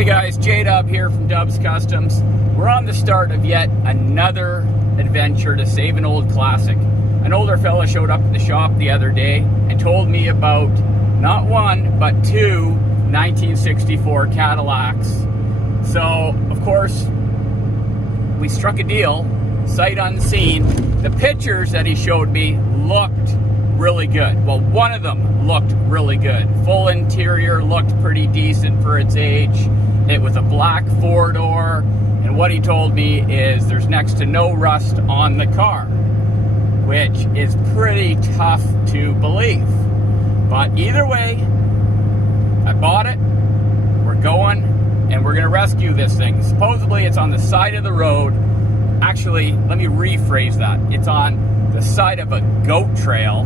Hey guys, J-Dub here from Dubs Customs. We're on the start of yet another adventure to save an old classic. An older fella showed up at the shop the other day and told me about not one, but two 1964 Cadillacs. So, of course, we struck a deal, sight unseen. The pictures that he showed me looked really good. Well, one of them looked really good. Full interior, looked pretty decent for its age. It was a black four-door, and what he told me is there's next to no rust on the car, which is pretty tough to believe. But either way, I bought it, we're going, and we're gonna rescue this thing. Supposedly it's on the side of the road. Actually, let me rephrase that. It's on the side of a goat trail.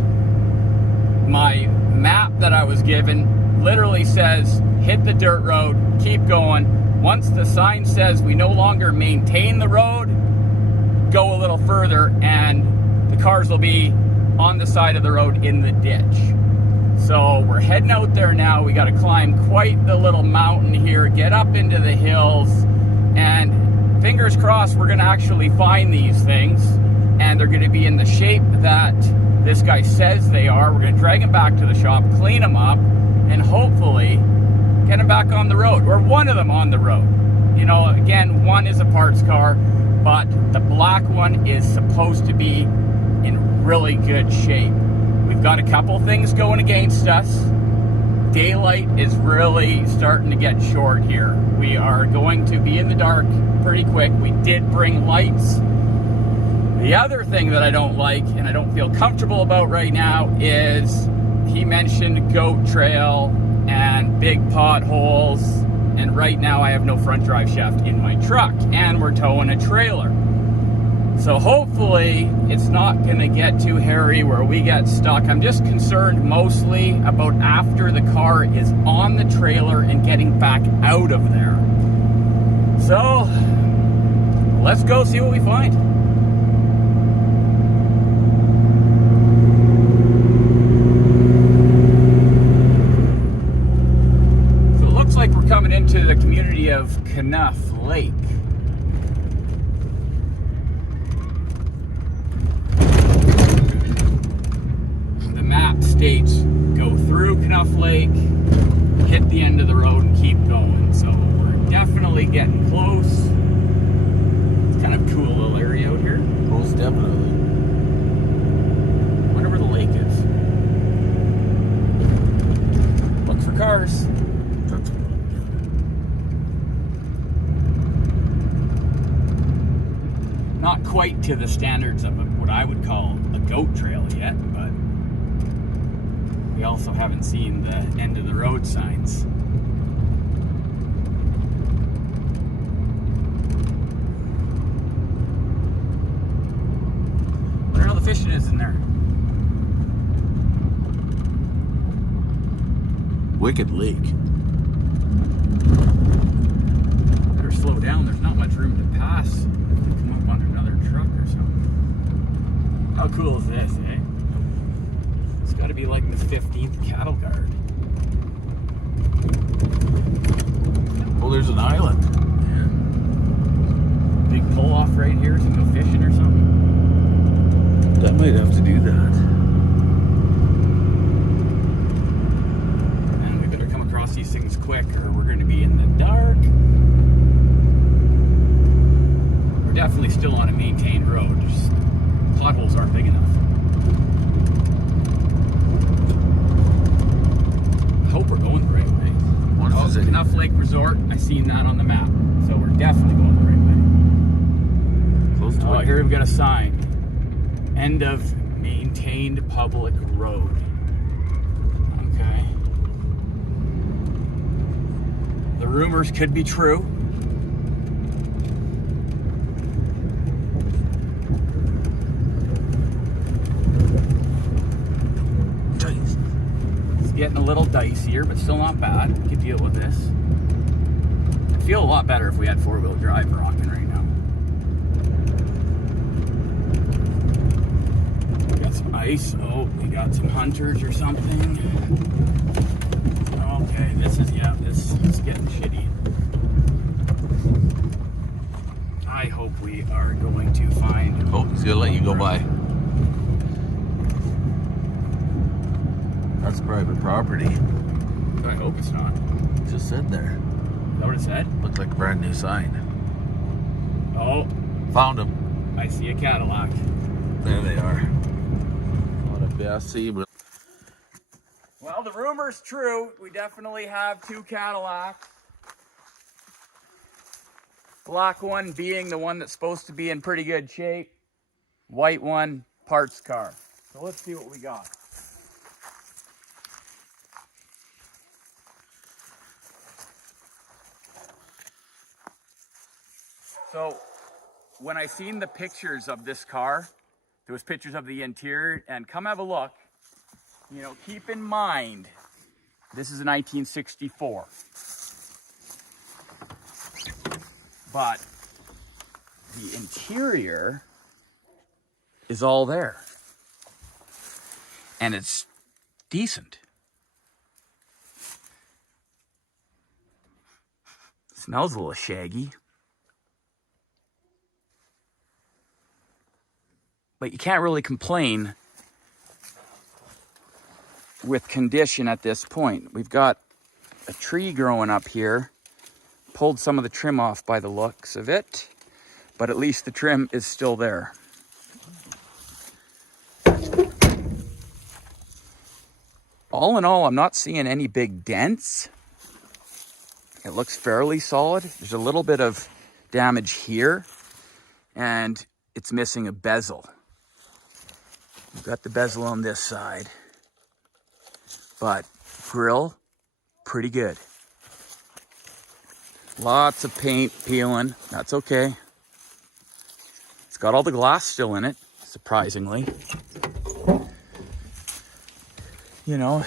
My map that I was given literally says, hit the dirt road, keep going. Once the sign says we no longer maintain the road, go a little further and the cars will be on the side of the road in the ditch. So we're heading out there now. We got to climb quite the little mountain here, get up into the hills, and fingers crossed we're going to actually find these things and they're going to be in the shape that this guy says they are. We're going to drag them back to the shop, clean them up, and hopefully get them back on the road, or one of them on the road. You know, again, one is a parts car, but the black one is supposed to be in really good shape. We've got a couple things going against us. Daylight is really starting to get short here. We are going to be in the dark pretty quick. We did bring lights. The other thing that I don't like and I don't feel comfortable about right now is he mentioned goat trail and big potholes, and right now I have no front drive shaft in my truck and we're towing a trailer. So hopefully it's not going to get too hairy where we get stuck. I'm just concerned mostly about after the car is on the trailer and getting back out of there. So let's go see what we find. Coming into the community of Knuff Lake. The map states go through Knuff Lake, hit the end of the road and keep going. So we're definitely getting close. It's kind of a cool little area out here. Most definitely. Wonder where the lake is. Look for cars. Not quite to the standards of what I would call a goat trail yet, but we also haven't seen the end of the road signs. I wonder how the fishing is in there. Wicked lake. Better slow down, there's not much room to pass. How cool is this, eh? It's got to be like the 15th cattle guard. Oh, there's an island. Yeah. Big pull off right here so you can go fishing or something. That might have to do that. And we better come across these things quick or we're going to be in the dark. We're definitely still on a maintained road. Just potholes aren't big enough. I hope we're going the right way. Oh, Knuff Lake Resort. I seen that on the map. So we're definitely going the right way. Close to here we've got a sign. End of maintained public road. Okay. The rumors could be true. Getting a little dicier, but still not bad. We could deal with this. I'd feel a lot better if we had four-wheel drive rocking right now. We got some ice. Oh, we got some hunters or something. Okay, this is getting shitty. go by. That's private property. I hope it's not. It just said there. Is that what it said? Looked like a brand new sign. Oh, Found them. I see a Cadillac. There they are. Not a Bessie, but Well, the rumor's true. We definitely have two Cadillacs. Black one being the one that's supposed to be in pretty good shape. White one, parts car. So let's see what we got. So when I seen the pictures of this car, there was pictures of the interior, and come have a look. You know, keep in mind, this is a 1964. But the interior is all there. And it's decent. Smells a little shaggy. But you can't really complain with condition at this point. We've got a tree growing up here. Pulled some of the trim off by the looks of it, but at least the trim is still there. All in all, I'm not seeing any big dents. It looks fairly solid. There's a little bit of damage here, and it's missing a bezel. We've got the bezel on this side, but grill, pretty good. Lots of paint peeling. That's okay. It's got all the glass still in it, surprisingly. You know,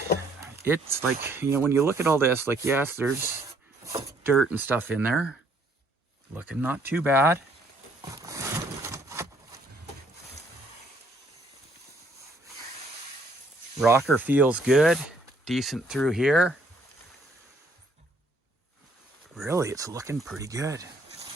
it's like, you know, when you look at all this, like, yes, there's dirt and stuff in there. Looking not too bad. Rocker feels good. Decent through here. Really, it's looking pretty good.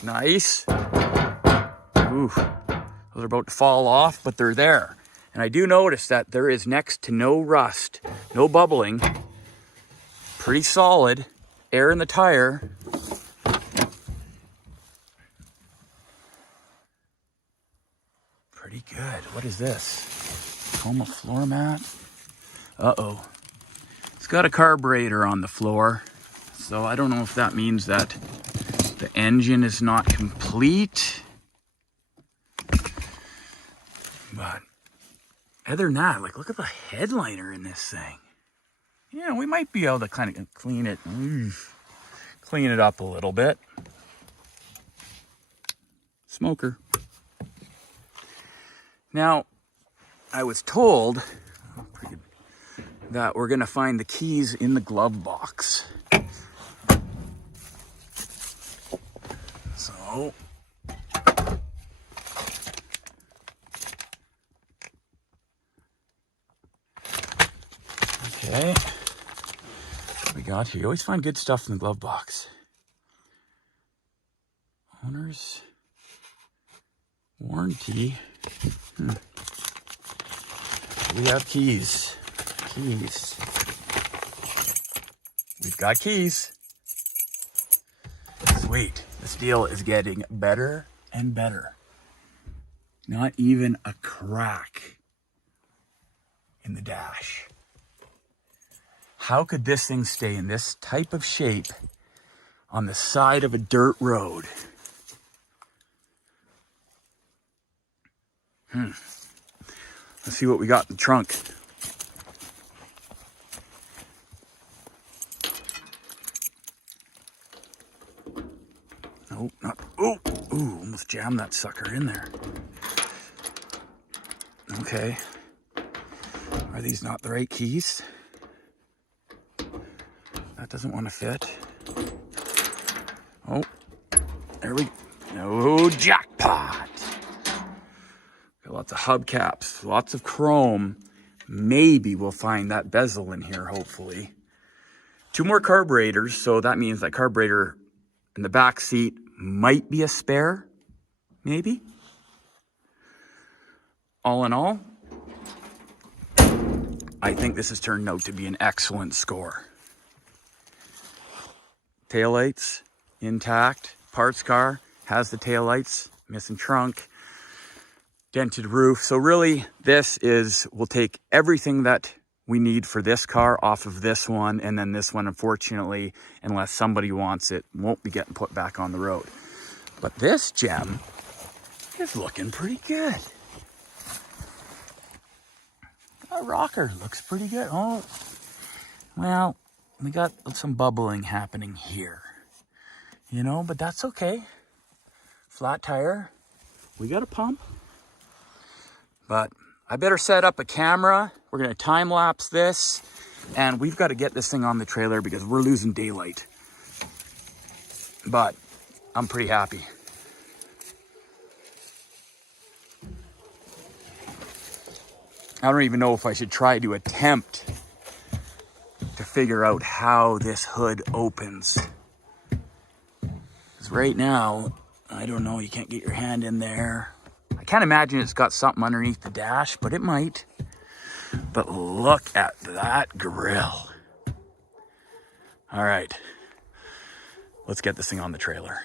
Nice. Ooh, those are about to fall off, but they're there. And I do notice that there is next to no rust, no bubbling. Pretty solid. Air in the tire. Pretty good. What is this? Coma floor mat. Uh-oh. It's got a carburetor on the floor. So I don't know if that means that the engine is not complete. But other than that, like, look at the headliner in this thing. Yeah, we might be able to kind of clean it up a little bit. Smoker. Now, I was told that we're gonna find the keys in the glove box. So, okay, what we got here? You always find good stuff in the glove box. Owner's warranty. We have keys. Keys. We've got keys. Sweet. This deal is getting better and better. Not even a crack in the dash. How could this thing stay in this type of shape on the side of a dirt road? Let's see what we got in the trunk. Nope, not. Oh, ooh, almost jammed that sucker in there. Okay. Are these not the right keys? That doesn't want to fit. Oh, there we go. No, jackpot. Got lots of hubcaps, lots of chrome. Maybe we'll find that bezel in here, hopefully. 2 more carburetors, so that means that carburetor in the back seat might be a spare, maybe. all in all, I think this has turned out to be an excellent score. Taillights intact, parts car, has the taillights, missing trunk, dented roof. So really we'll take everything that we need for this car off of this one, and then this one, unfortunately, unless somebody wants it, won't be getting put back on the road. But this gem is looking pretty good. Our rocker looks pretty good. Oh, well, we got some bubbling happening here, you know, but that's okay. Flat tire, we got a pump. But I better set up a camera. We're gonna time lapse this, and we've got to get this thing on the trailer because we're losing daylight. But I'm pretty happy. I don't even know if I should try to attempt to figure out how this hood opens. Because right now, I don't know, you can't get your hand in there. I can't imagine it's got something underneath the dash, but it might. But look at that grill. All right, let's get this thing on the trailer.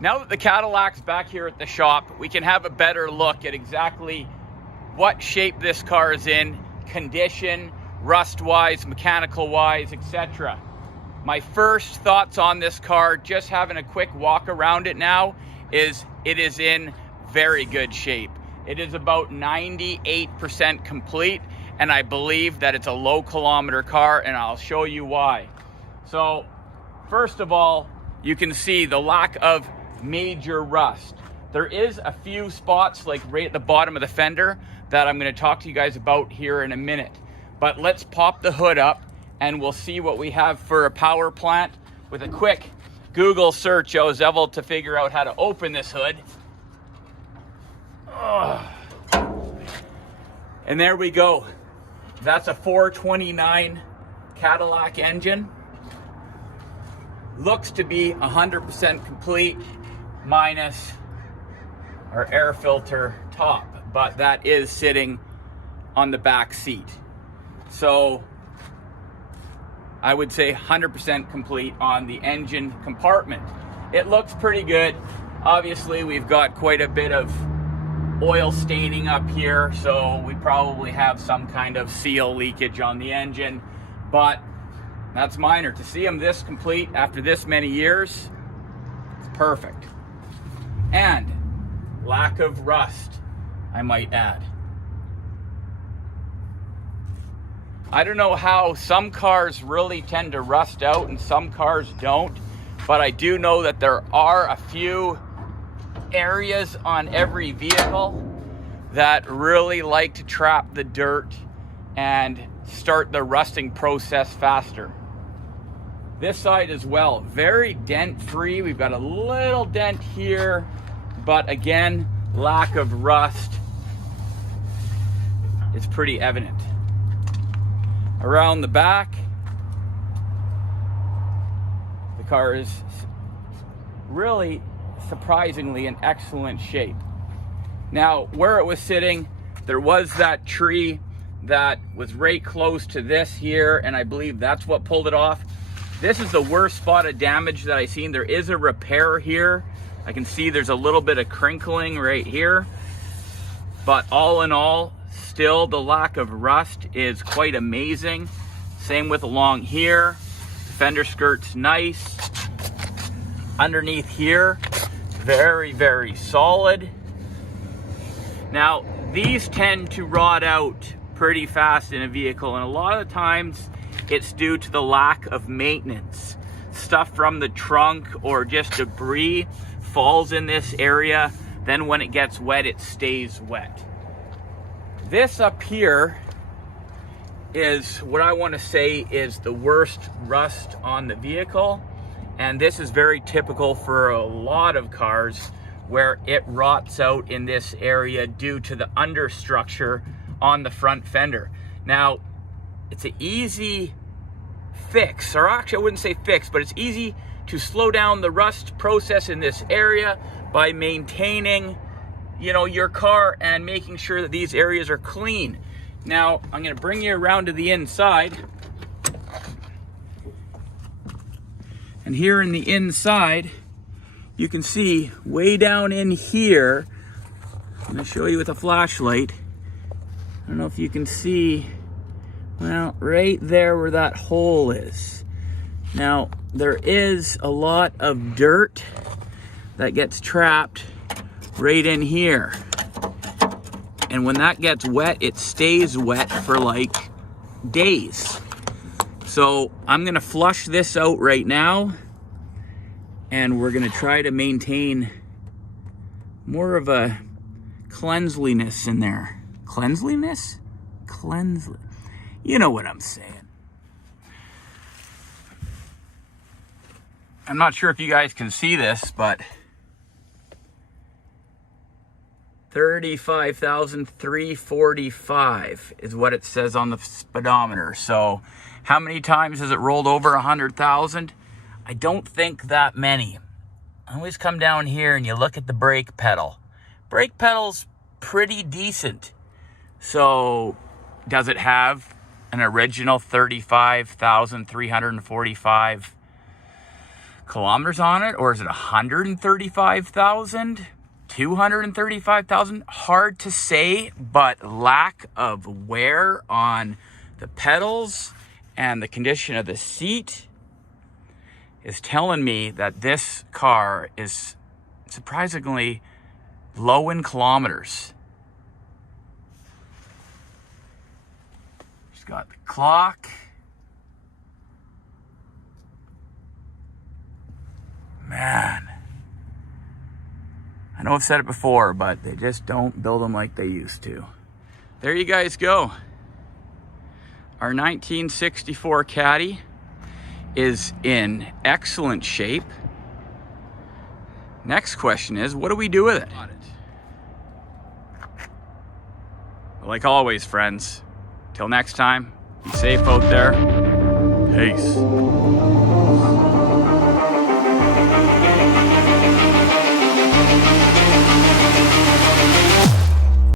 Now that the Cadillac's back here at the shop, we can have a better look at exactly what shape this car is in, condition, rust-wise, mechanical-wise, etc. My first thoughts on this car, just having a quick walk around it now, is it is in very good shape. It is about 98% complete, and I believe that it's a low-kilometer car, and I'll show you why. So, first of all, you can see the lack of major rust. There is a few spots like right at the bottom of the fender that I'm going to talk to you guys about here in a minute. But let's pop the hood up and we'll see what we have for a power plant. With a quick Google search, I was able to figure out how to open this hood. And there we go. That's a 429 Cadillac engine. Looks to be 100% complete, minus our air filter top, but that is sitting on the back seat. So I would say 100% complete on the engine compartment. It looks pretty good. Obviously, we've got quite a bit of oil staining up here, so we probably have some kind of seal leakage on the engine, but that's minor. To see them this complete after this many years, it's perfect. And lack of rust, I might add. I don't know how some cars really tend to rust out and some cars don't, but I do know that there are a few areas on every vehicle that really like to trap the dirt and start the rusting process faster. This side as well, very dent free. We've got a little dent here, but again, lack of rust is pretty evident. Around the back, the car is really surprisingly in excellent shape. Now, where it was sitting, there was that tree that was right close to this here, and I believe that's what pulled it off. This is the worst spot of damage that I've seen. There is a repair here. I can see there's a little bit of crinkling right here. But all in all, still the lack of rust is quite amazing. Same with along here. The fender skirt's nice. Underneath here, very, very solid. Now, these tend to rot out pretty fast in a vehicle, and a lot of the times it's due to the lack of maintenance. stuff from the trunk or just debris falls in this area, then when it gets wet, it stays wet. This up here is what I want to say is the worst rust on the vehicle. And this is very typical for a lot of cars where it rots out in this area due to the understructure on the front fender. Now, it's an easy fix, or actually I wouldn't say fix, but it's easy to slow down the rust process in this area by maintaining, your car and making sure that these areas are clean. Now, I'm going to bring you around to the inside. And here in the inside, you can see way down in here, I'm going to show you with a flashlight. I don't know if you can see, well, right there where that hole is. Now, there is a lot of dirt that gets trapped right in here. And when that gets wet, it stays wet for like days. So I'm gonna flush this out right now, and we're gonna try to maintain more of a cleanliness in there. Cleanliness? You know what I'm saying. I'm not sure if you guys can see this, but 35,345 is what it says on the speedometer. So how many times has it rolled over 100,000? I don't think that many. I always come down here and you look at the brake pedal. Brake pedal's pretty decent. So does it have an original 35,345 kilometers on it? Or is it 135,000? 235,000? Hard to say, but lack of wear on the pedals and the condition of the seat is telling me that this car is surprisingly low in kilometers. She's got the clock. Man. I know I've said it before, but they just don't build them like they used to. There you guys go. Our 1964 Caddy is in excellent shape. Next question is, what do we do with it? Like always, friends, till next time, be safe out there. Peace.